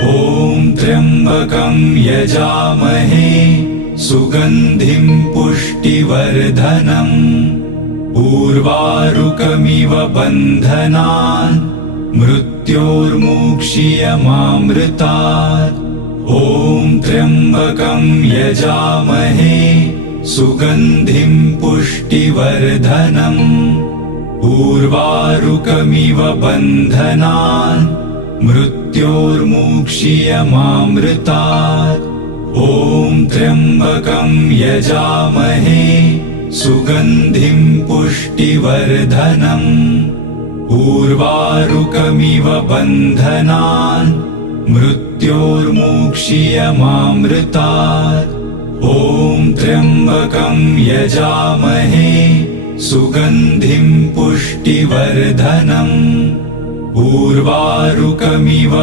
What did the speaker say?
ॐ त्र्यम्बकं यजामहे सुगन्धिं पुष्टिवर्धनम् उर्वारुकमिव बन्धनान् मृत्योर्मुक्षीयमामृतात्। ॐ त्र्यम्बकं यजामहे सुगन्धिं पुष्टिवर्धनम् उर्वारुकमिव बन्धनान् मृत्योर्मुक्षीयमामृतात्। ॐ त्र्यम्बकं यजामहे सुगन्धिं पुष्टिवर्धनम् उर्वारुकमिव बन्धनान् मृत्योर्मुक्षीयमामृतात्। ॐ त्र्यम्बकं यजामहे सुगन्धिं पुष्टिवर्धनम् उर्वारुकमिव